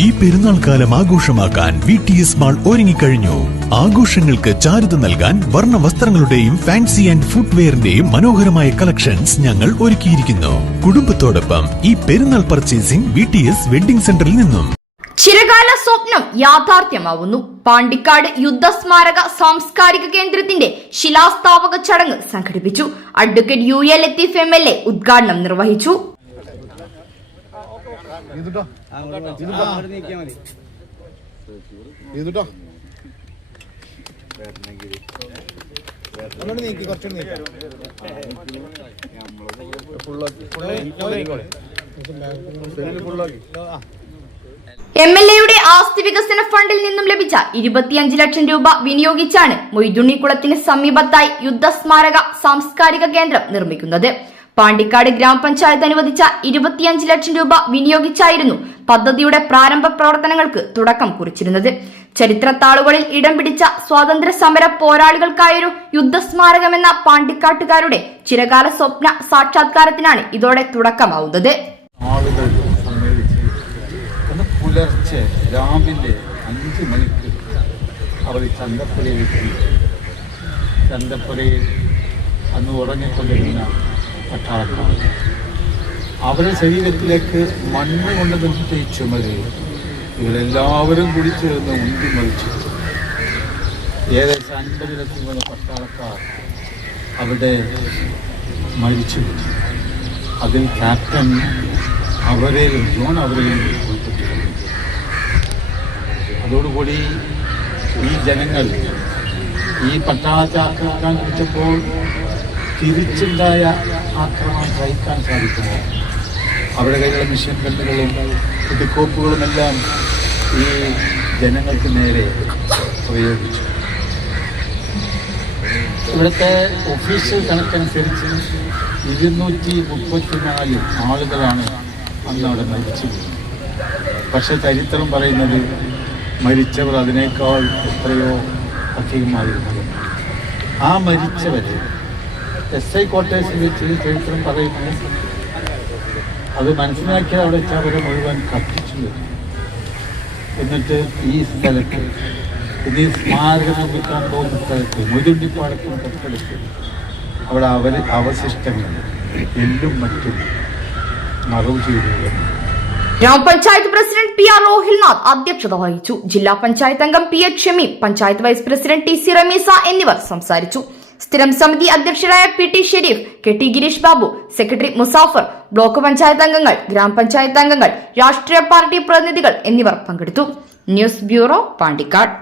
ഈ പെരുന്നാൾ കാലം ആഘോഷമാക്കാൻ VTS മാൾ ഒരുങ്ങിക്കഴിഞ്ഞു. ആഘോഷങ്ങൾക്ക് ചാരുത നൽകാൻ വർണ്ണ വസ്ത്രങ്ങളുടെയും ഫാൻസി ആൻഡ് ഫുട്വെയറിന്റെയും മനോഹരമായ കളക്ഷൻസ് ഞങ്ങൾ ഒരുക്കിയിരിക്കുന്നു. കുടുംബത്തോടൊപ്പം ഈ പെരുന്നാൾ പർച്ചേസിംഗ് VTS വെഡിംഗ് സെന്ററിൽ നിന്നും. ചിരകാല സ്വപ്നം യാഥാർത്ഥ്യമാവുന്നു. പാണ്ടിക്കാട് യുദ്ധസ്മാരക സാംസ്കാരിക കേന്ദ്രത്തിന്റെ ശിലാസ്ഥാപക ചടങ്ങ് സംഘടിപ്പിച്ചു. അഡ്വക്കേറ്റ് UA ലത്തീഫ് MLA ഉദ്ഘാടനം നിർവഹിച്ചു. MLAയുടെ ആസ്തി വികസന ഫണ്ടിൽ നിന്നും ലഭിച്ച 25 ലക്ഷം രൂപ വിനിയോഗിച്ചാണ് മൊയ്തുണ്ണിക്കുളത്തിന് സമീപത്തായി യുദ്ധസ്മാരക സാംസ്കാരിക കേന്ദ്രം നിർമ്മിക്കുന്നത്. പാണ്ടിക്കാട് ഗ്രാമപഞ്ചായത്ത് അനുവദിച്ച 25 ലക്ഷം രൂപ വിനിയോഗിച്ചായിരുന്നു പദ്ധതിയുടെ പ്രാരംഭ പ്രവർത്തനങ്ങൾക്ക് തുടക്കം കുറിച്ചിരുന്നത്. ചരിത്രത്താളുകളിൽ ഇടം പിടിച്ച സ്വാതന്ത്ര്യ സമര പോരാളികൾക്കായൊരു യുദ്ധസ്മാരകമെന്ന പാണ്ടിക്കാട്ടുകാരുടെ ചിരകാല സ്വപ്ന സാക്ഷാത്കാരത്തിനാണ് ഇതോടെ തുടക്കമാവുന്നത്. പുലർച്ചെ രാവിലെ 5 മണിക്ക് അവർ ചന്തപ്പുരയിൽ അന്ന് ഉറങ്ങിക്കൊണ്ടിരുന്ന പട്ടാളക്കാർ അവരുടെ ശരീരത്തിലേക്ക് മണ്ണ് കൊണ്ട് നിർത്തിച്ച ഈ ചുമര് ഇവരെല്ലാവരും കൂടി ചേർന്ന് ഉന്തി മരിച്ചു. ഏകദേശം 50 ലക്ഷം വന്ന പട്ടാളക്കാർ അവിടെ മരിച്ചു. അതിൽ ക്യാപ്റ്റൻ അവരെയും ജോൺ അവരെയും ഉൾപ്പെട്ടിരുന്നു. അതോടുകൂടി ഈ ജനങ്ങൾ ഈ പട്ടാളത്തെ ആക്രമിക്കാൻ ശ്രമിച്ചപ്പോൾ തിരിച്ചുണ്ടായ ആക്രമണം സഹിക്കാൻ സാധിക്കുമോ? അവരുടെ കയ്യിലുള്ള മിഷൻ ഗണ്ണുകളും വെടിക്കോപ്പുകളുമെല്ലാം ഈ ജനങ്ങൾക്ക് നേരെ പ്രയോഗിച്ചു. ഇവിടുത്തെ ഒഫീഷ്യൽ കണക്കനുസരിച്ച് 234 ആളുകളാണ് അന്ന് അവിടെ മരിച്ചത്. പക്ഷെ ചരിത്രം പറയുന്നത് മരിച്ചവർ അതിനേക്കാൾ എത്രയോ അധികമായിരുന്നു. ആ മരിച്ചവരെ SI ക്വാർട്ടേഴ്സിൽ വെച്ച് ചരിത്രം പറയുന്നു. അത് മനസ്സിലാക്കിയ അവിടെ വെച്ച് അവരെ മുഴുവൻ കത്തിച്ചു. എന്നിട്ട് ഈ സ്ഥലത്ത് ഈ സ്മാരകം നിർമ്മിക്കാൻ പോകുന്ന സ്ഥലത്ത് മൊയ്തുണ്ണിപ്പാടത്തിന് തൊട്ടടുത്ത് അവിടെ അവശിഷ്ടങ്ങൾ എല്ലും മറ്റും മറവ് ചെയ്തു. ഗ്രാമപഞ്ചായത്ത് പ്രസിഡന്റ് PR റോഹിൽനാഥ് അധ്യക്ഷത വഹിച്ചു. ജില്ലാ പഞ്ചായത്ത് അംഗം PH Shameem, panchayat vice president TC Rameesa എന്നിവർ സംസാരിച്ചു. സ്ഥിരം സമിതി അധ്യക്ഷരായ PT Sharif, KT Girish Babu, secretary Muzaffar, block panchayat അംഗങ്ങൾ, ഗ്രാമപഞ്ചായത്ത് അംഗങ്ങൾ, രാഷ്ട്രീയ പാർട്ടി പ്രതിനിധികൾ എന്നിവർ പങ്കെടുത്തു. News bureau, Pandikkad.